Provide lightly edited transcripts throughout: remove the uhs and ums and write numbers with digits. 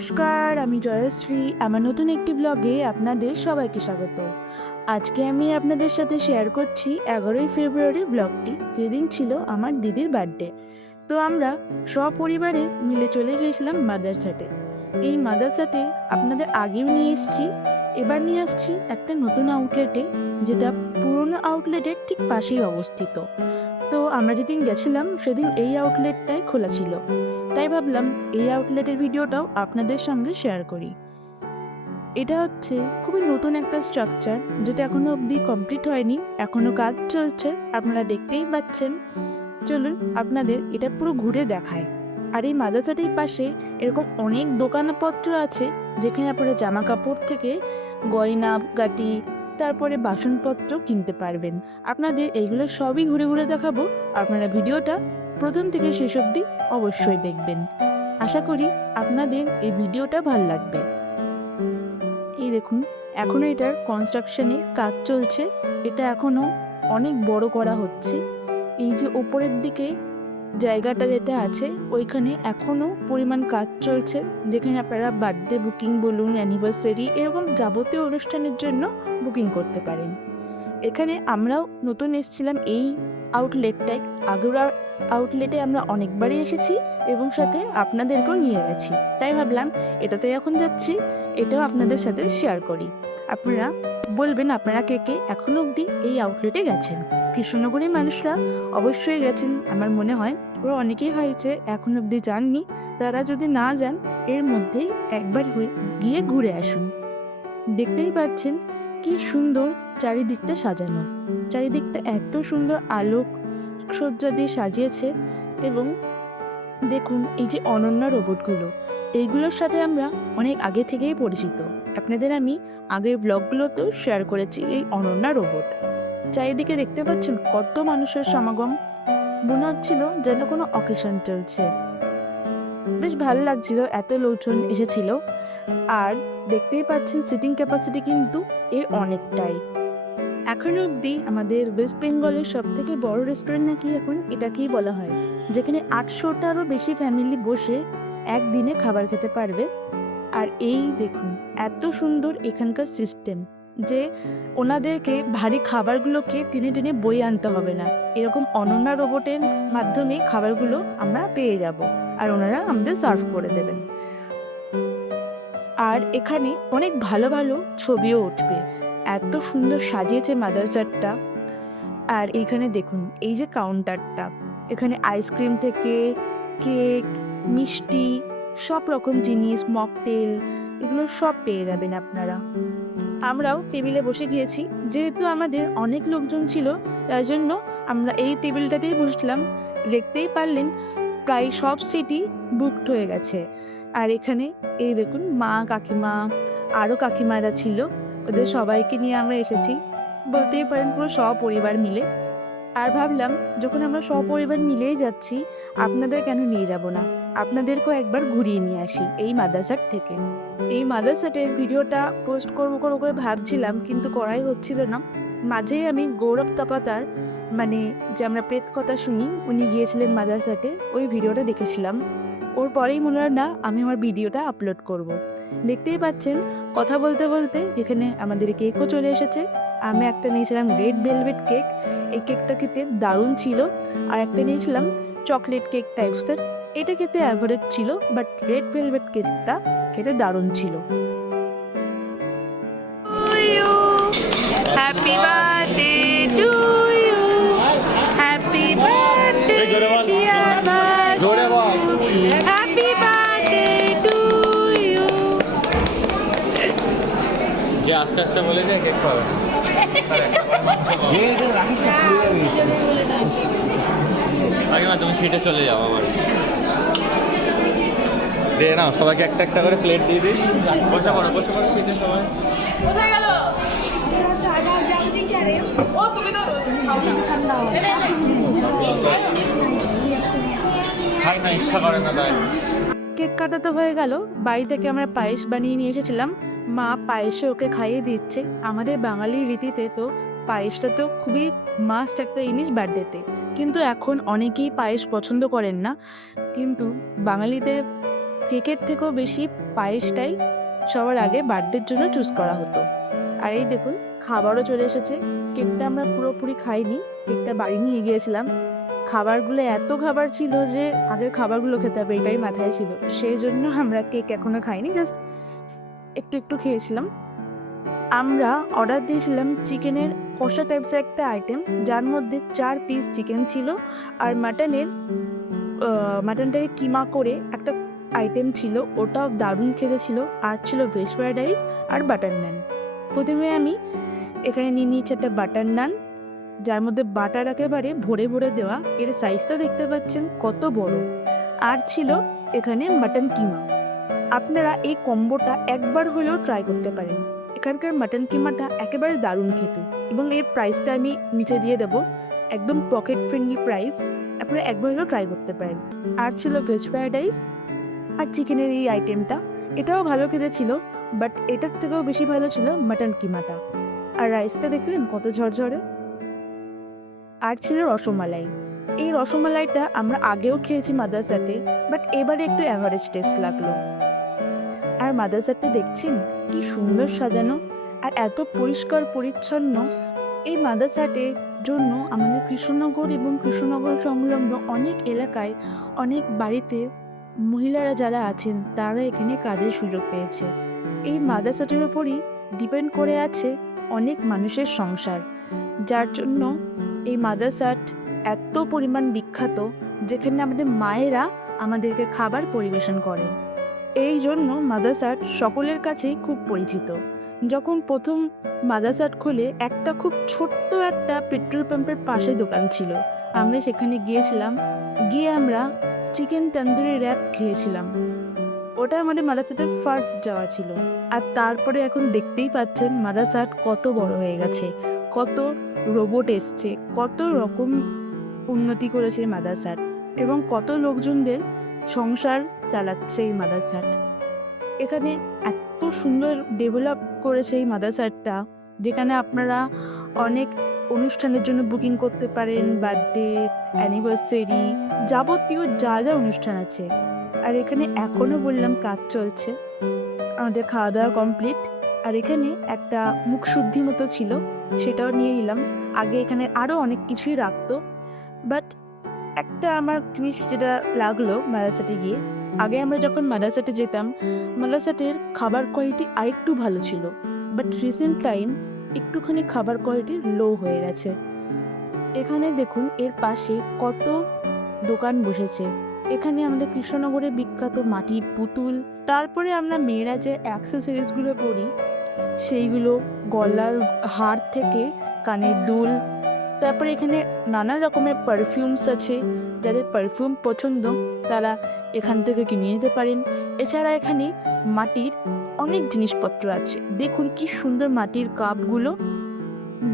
নমস্কার, আমি জয়শ্রী। আমার নতুন একটি ব্লগে আপনাদের সবাইকে স্বাগত। আজকে আমি আপনাদের সাথে শেয়ার করছি 11ই ফেব্রুয়ারি ব্লগটি, যেদিন ছিল আমার দিদির বার্থডে। তো আমরা সপরিবারে মিলে চলে গিয়েছিলাম মাদারসাটে। এই মাদারসাটে আপনাদের আগেও নিয়ে এসেছি, এবার নিয়ে আসছি একটা নতুন আউটলেটে, যেটা পুরনো আউটলেটের ঠিক পাশেই অবস্থিত। তো আমরা যেদিন গেছিলাম সেদিন এই আউটলেটটাই খোলা ছিল, তাই ভাবলাম এই আউটলেটের ভিডিওটাও আপনাদের সঙ্গে শেয়ার করি। এটা হচ্ছে খুবই নতুন একটা স্ট্রাকচার, যেটা এখনো অবধি কমপ্লিট হয়নি, এখনো কাজ চলছে, আপনারা দেখতেই পাচ্ছেন। চলুন আপনাদের এটা পুরো ঘুরে দেখায়। আর এই মাদ্রাসাটির পাশে এরকম অনেক দোকানপত্র আছে, যেখানে আপনারা জামা কাপড় থেকে গয়না গাটি, তারপরে বাসনপত্র কিনতে পারবেন। আপনাদের এইগুলো সবই ঘুরে ঘুরে দেখাবো, আপনারা ভিডিওটা প্রথম থেকে শেষ অবধি অবশ্যই দেখবেন। আশা করি আপনাদের এই ভিডিওটা ভালো লাগবে। এই দেখুন, এখনো এটার কনস্ট্রাকশনের কাজ চলছে, এটা এখনো অনেক বড় করা হচ্ছে। এই যে ওপরের দিকে জায়গাটা যেটা আছে, ওইখানে এখনো পরিমাণ কাজ চলছে, যেখানে আপনারা বার্থডে বুকিং বলুন, অ্যানিভার্সারি, এরকম যাবতীয় অনুষ্ঠানের জন্য বুকিং করতে পারেন। এখানে আমরাও নতুন এসেছিলাম এই আউটলেটটায়। আগের আউটলেটে আমরা অনেকবারই এসেছি এবং সাথে আপনাদেরকেও নিয়ে গেছি, তাই ভাবলাম এটাতে এখন যাচ্ছি, এটাও আপনাদের সাথে শেয়ার করি। আপনারা বলবেন আপনারা কে কে এখনো অবধি এই আউটলেটে গেছেন। কৃষ্ণনগরের মানুষরা অবশ্যই গেছেন, আমার মনে হয়। ওরা অনেকেই হয়েছে এখন অবধি যাননি, তারা যদি না যান এর মধ্যেই একবার গিয়ে ঘুরে আসুন। দেখতেই পাচ্ছেন কি সুন্দর চারিদিকটা সাজানো, চারিদিকটা এত সুন্দর আলোক সজ্জা দিয়ে সাজিয়েছে। এবং দেখুন এই যে অনন্যা রোবটগুলো, এইগুলোর সাথে আমরা অনেক আগে থেকেই পরিচিত। আপনাদের আমি আগের ব্লগগুলোতেও শেয়ার করেছি এই অনন্যা রোবট। চারিদিকে দেখতে পাচ্ছেন কত মানুষের সমাগম, মনে হচ্ছিল যেন কোনো অকেশন চলছে। বেশ ভালো লাগছিল, এত লোকজন এসেছিল। আর দেখতেই পাচ্ছেন সিটিং ক্যাপাসিটি কিন্তু এর অনেকটাই। এখনো অবধি আমাদের ওয়েস্ট বেঙ্গলের সব থেকে বড় রেস্টুরেন্ট নাকি এখন এটাকেই বলা হয়, যেখানে 800টারও বেশি ফ্যামিলি বসে একদিনে খাবার খেতে পারবে। আর এই দেখুন এত সুন্দর এখানকার সিস্টেম, যে ওনাদেরকে ভারী খাবারগুলোকে টেনে টেনে বয়ে আনতে হবে না, এরকম অনন্যা রোবটের মাধ্যমে খাবারগুলো আমরা পেয়ে যাব, আর ওনারা আমাদের সার্ভ করে দেবেন। আর এখানে অনেক ভালো ভালো ছবিও উঠবে, এত সুন্দর সাজিয়েছে মাদ্রাসাটা। আর এইখানে দেখুন এই যে কাউন্টারটা, এখানে আইসক্রিম থেকে কেক, মিষ্টি, সব রকম জিনিস, মকটেল, এগুলো সব পেয়ে যাবেন আপনারা। আমরাও টেবিলে বসে গিয়েছি, যেহেতু আমাদের অনেক লোকজন ছিল, তাই জন্য আমরা এই টেবিলটাতেই বসলাম। দেখতেই পারলেন প্রায় সব সিটই বুকড হয়ে গেছে। আর এখানে এই দেখুন মা, কাকিমা, আরও কাকিমারা ছিল, ওদের সবাইকে নিয়ে আমরা এসেছি, বলতেই পারেন পুরো সপরিবার মিলে। আর ভাবলাম যখন আমরা সপরিবার মিলেই যাচ্ছি, আপনাদের কেন নিয়ে যাব না, আপনাদেরকেও একবার ঘুরিয়ে নিয়ে আসি এই মাদ্রাসার থেকে। এই মাদ্রাসাটের ভিডিওটা পোস্ট করবো করবো করে ভাবছিলাম, কিন্তু করাই হচ্ছিল না। মাঝেই আমি গৌরব তপাতার, মানে যে আমরা প্রেত কথা শুনি, উনি গিয়েছিলেন মাদ্রাসাতে, ওই ভিডিওটা দেখেছিলাম। ওর পরেই মনে হয় না আমি আমার ভিডিওটা আপলোড করব। দেখতেই পাচ্ছেন কথা বলতে বলতে এখানে আমাদের কেকও চলে এসেছে। আমি একটা নিয়েছিলাম রেড ভেলভেট কেক, এই কেকটা খেতে দারুণ ছিল। আর একটা নিয়েছিলাম চকলেট কেক টাইপসের, এটা খেতে অ্যাভারেজ ছিল, বাট রেড ভেলভেট কেকটা খেতে দারুণ ছিল। Happy birthday to you, happy birthday dear বাস, হ্যাপি বার্থডে টু ইউ। যে আস্তে আস্তে বলে যায় কেক খাবে আগে মা, তুমি সিটে চলে যাও আমার দে না, সবাইকে একটা একটা করে প্লেট দিয়ে দিই। বসে পড়ো সিটে সবাই। কোথায় গেল? ও তুমি তো খাই না, ইচ্ছা করে না তাই। কেক কাটা তো হয়ে গেল, বাড়ি থেকে আমরা পায়েস বানিয়ে নিয়ে এসেছিলাম, মা পায়েসে ওকে খাইয়ে দিচ্ছে। আমাদের বাঙালির রীতিতে তো পায়েসটা তো খুবই মাস্ট একটা জিনিস বার্থডেতে, কিন্তু এখন অনেকেই পায়েস পছন্দ করেন না, কিন্তু বাঙালিদের কেকের থেকেও বেশি পায়েসটাই সবার আগে বার্থডের জন্য চুজ করা হতো। আর এই দেখুন খাবারও চলে এসেছে। কেকটা আমরা পুরোপুরি খাইনি, কেকটা বাড়ি নিয়ে গিয়েছিলাম। খাবারগুলো এত খাবার ছিল যে আগে খাবারগুলো খেতে হবে এটাই মাথায় ছিল, সেই জন্য আমরা কেক এখনো খাইনি, জাস্ট একটু একটু খেয়েছিলাম। আমরা অর্ডার দিয়েছিলাম চিকেনের কষা টাইপসের একটা আইটেম, যার মধ্যে 4 পিস চিকেন ছিল, আর মাটনটাকে কিমা করে একটা আইটেম ছিল, ওটাও দারুণ খেতে ছিল। আর ছিল ভেজ ফ্রাইড রাইস আর বাটার নান। প্রথমে আমি এখানে নিয়ে নিয়েছি একটা বাটার নান, যার মধ্যে বাটার একেবারে ভরে ভরে দেওয়া, এর সাইজটা দেখতে পাচ্ছেন কত বড়। আর ছিল এখানে মাটন কিমা। আপনারা এই কম্বোটা একবার হলেও ট্রাই করতে পারেন। এখানকার মাটন কিমাটা একেবারে দারুণ খেতে, এবং এর প্রাইসটা আমি নিচে দিয়ে দেবো, একদম পকেট ফ্রেন্ডলি প্রাইস, আপনারা একবার হলেও ট্রাই করতে পারেন। আর ছিল ভেজ ফ্রাইড রাইস আর চিকেনের এই আইটেমটা, এটাও ভালো খেতে ছিল, বাট এটার থেকেও বেশি ভালো ছিল মাটন কিমাটা। আর রাইসটা দেখলেন কত ঝরঝরে। আর ছিল রসমালাই। এই রসমালাইটা আমরা আগেও খেয়েছি মাদ্রাসাতে, বাট এবারে একটু অ্যাভারেজ টেস্ট লাগলো। আর মাদ্রাসাতে দেখছেন কি সুন্দর সাজানো আর এত পরিষ্কার পরিচ্ছন্ন। এই মাদ্রাসাটির জন্য আমাদের কৃষ্ণনগর এবং কৃষ্ণনগর সংলগ্ন অনেক এলাকায়, অনেক বাড়িতে মহিলারা যারা আছেন তারা এখানে কাজের সুযোগ পেয়েছে। এই মাদ্রাসাটির উপরই ডিপেন্ড করে আছে অনেক মানুষের সংসার, যার জন্য এই মাদ্রাসাট এত পরিমাণ বিখ্যাত, যেখানে আমাদের মায়েরা আমাদেরকে খাবার পরিবেশন করে। এই জন্য মাদ্রাসাট সকলের কাছেই খুব পরিচিত। যখন প্রথম মাদ্রাসাট খুলে একটা খুব ছোট্ট একটা পেট্রোল পাম্পের পাশে দোকান ছিল, আমরা সেখানে গিয়েছিলাম, গিয়ে আমরা চিকেন তন্দুরি র্যাপ খেয়েছিলাম। ওটা আমাদের মাদ্রাসাটের ফার্স্ট যাওয়া ছিল। আর তারপরে এখন দেখতেই পাচ্ছেন মাদ্রাসাট কত বড় হয়ে গেছে, কত রোবট এসছে, কত রকম উন্নতি করেছে মাদ্রাসাট, এবং কত লোকজনদের সংসার চালাচ্ছে এই মাদ্রাসাট। এখানে এত সুন্দর ডেভেলপ করেছে এই মাদ্রাসাটা, যেখানে আপনারা অনেক অনুষ্ঠানের জন্য বুকিং করতে পারেন, বার্থডে, অ্যানিভার্সারি, যাবতীয় যা যা অনুষ্ঠান আছে। আর এখানে এখনও বললাম কাজ চলছে, আমাদের খাওয়া দাওয়া কমপ্লিট। আর এখানে একটা মুখশুদ্ধি মতো ছিল, সেটাও নিয়ে নিলাম। আগে এখানে আরও অনেক কিছুই রাখতো, বাট একটা আমার জিনিস যেটা লাগলো মাদ্রাসাতে গিয়ে, আগে আমরা যখন মাদ্রাসাতে যেতাম, মাদ্রাসাটের খাবার কোয়ালিটি আরেকটু ভালো ছিল, বাট রিসেন্ট টাইম একটুখানি খাবার কোয়ালিটি লো হয়ে গেছে। এখানে দেখুন এর পাশে কত দোকান বসেছে। এখানে আমাদের কৃষ্ণনগরে বিখ্যাত মাটির পুতুল, তারপরে আমরা মেয়েরা যে অ্যাক্সেসরিজগুলো পরি সেইগুলো, গলার হার থেকে কানের দুল, তারপরে এখানে নানা রকমের পারফিউমস আছে। যাদের পারফিউম পছন্দ তারা এখান থেকে কিনে নিতে পারেন। এছাড়া এখানে মাটির অনেক জিনিসপত্র আছে। দেখুন কি সুন্দর মাটির কাপগুলো,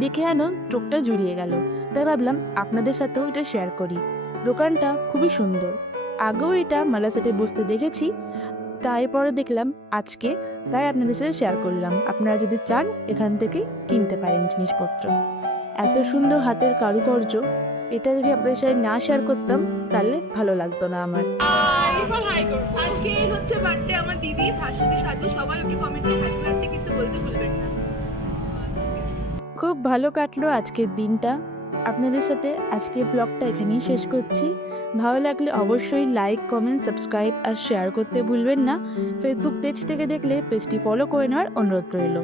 দেখে যেন চোখটা জুড়িয়ে গেল। তাই ভাবলাম আপনাদের সাথেও এটা শেয়ার করি। দোকানটা খুবই সুন্দর, আগেও এটা মাদ্রাসাতে বসতে দেখেছি, তাই পরে দেখলাম আজকে, তাই আপনাদের সাথে শেয়ার করলাম। আপনারা যদি চান এখান থেকে কিনতে পারেন জিনিসপত্র। এত সুন্দর হাতের কারুকার্য, এটা যদি আপনাদের সাথে না শেয়ার করতাম তাহলে ভালো লাগতো না আমার। আজকে হচ্ছে বার্থডে আমার দিদি ভাস্বতী সাধু, সবাই ওকে কমেন্টে হ্যাপি বার্থডে কিন্তু বলতে ভুলবেন না। খুব ভালো কাটলো আজকের দিনটা। আপনাদের সাথে আজকে ব্লগটা এখানেই শেষ করছি। ভালো লাগলে অবশ্যই লাইক, কমেন্ট, সাবস্ক্রাইব আর শেয়ার করতে ভুলবেন না। ফেসবুক পেজ থেকে দেখলে পেজটি ফলো করে নেওয়ার অনুরোধ রইল।